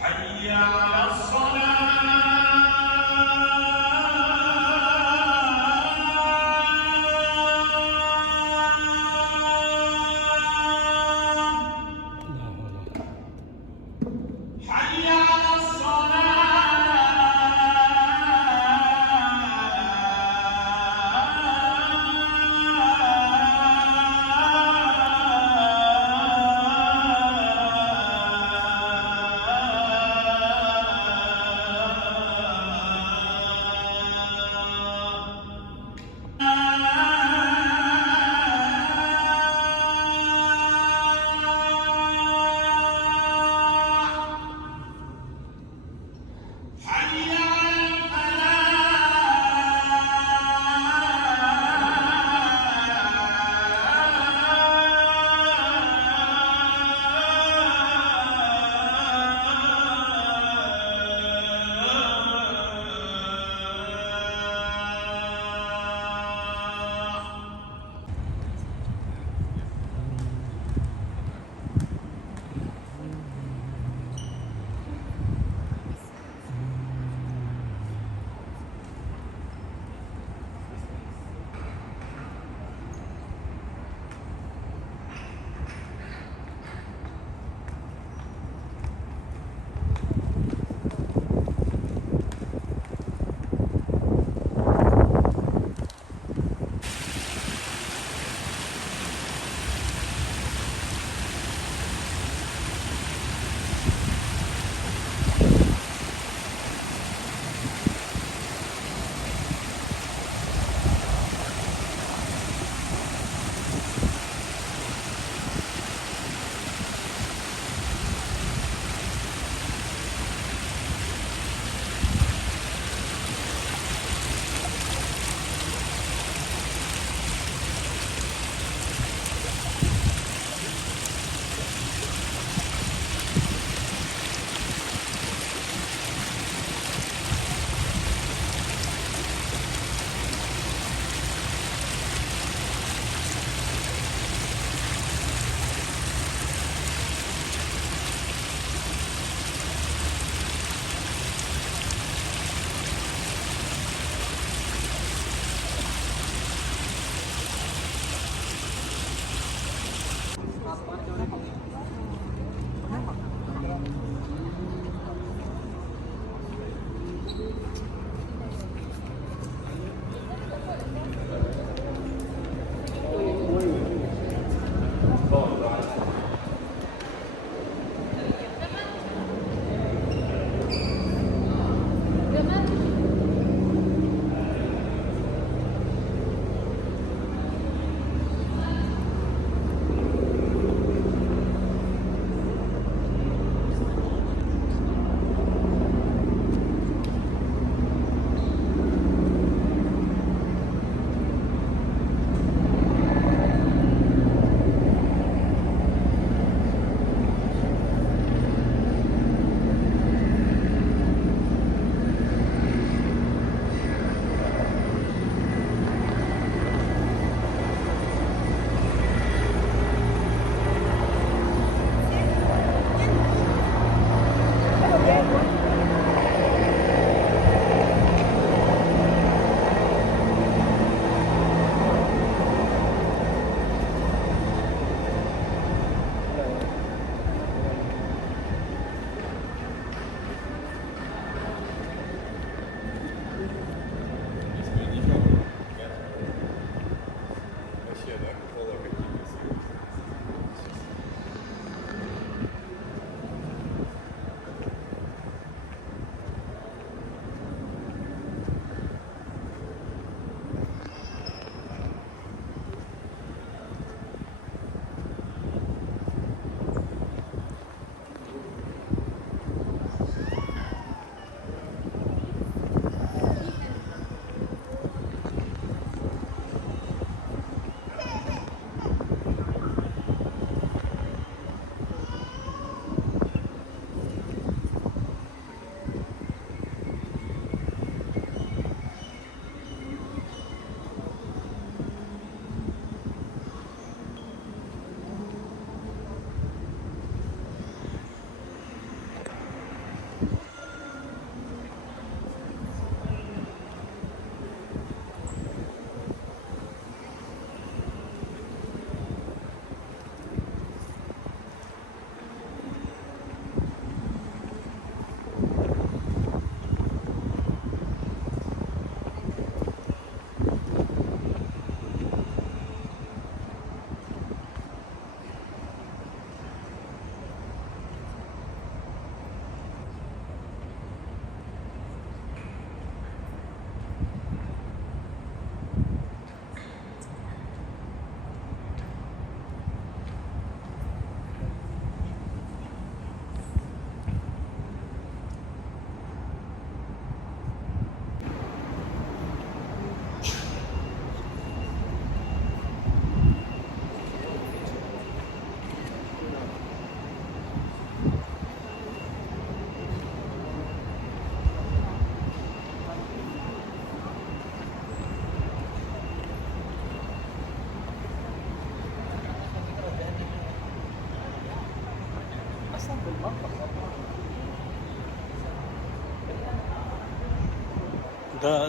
حي على الصلاة حي على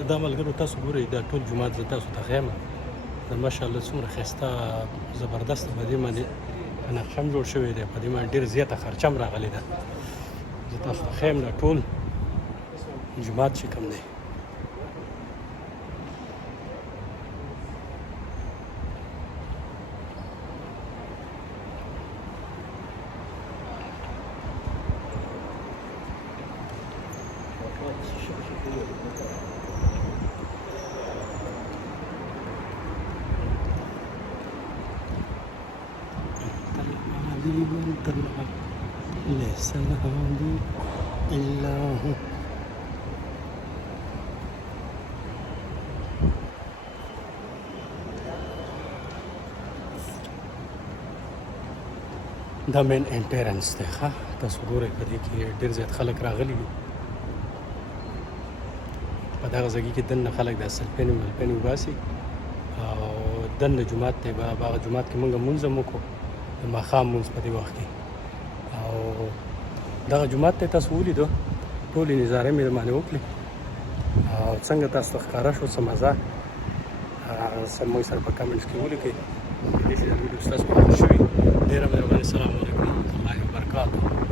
دا ملګرو تاسو ګورئ دا ټول جومات زه تاسو ته ښیم دا ماشاءالله څومره ښایسته زبردست په دې باندې نقشه هم جوړ شوی دی په دې باندې ډېر زیاته خرچه هم راغلې ده زه تاسو ته ښیم دا ټول جومات چې کوم دی ليس الهادي إلا هو دا مین انټرنس دی ښه تاسو ګورئ په دې کې ډېر زیات خلک راغلي دي په دغه ځای کې دننه خلک د سلپینې ملپینې وباسي او دننه جومات دی په هغه جومات کې موږ لمونځ هم وکړو د ماښام لمونځ په دې وخت کې او دغه جومات ته تاسو ولیدو ټولې نظارې مې درباندې وکړې او څنګه تاسو ته ښکاره شو څه مزه څه موږ سره په کمنټس کې ولیکئ دې چې د ویډیو ستاسو خوښ شوي ډېره مهرباني السلام علیکم ورحمة الله وبرکاته